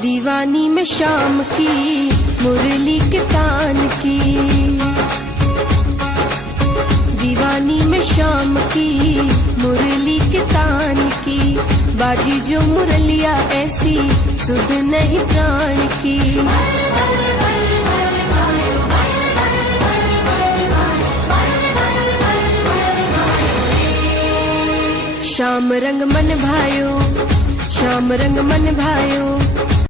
दीवानी में शाम की मुरली के तान की, दीवानी में शाम की मुरली के तान की, बाजी जो मुरलिया ऐसी सुध नहीं प्राण की। श्याम रंग मन भायो, श्याम रंग मन भायो,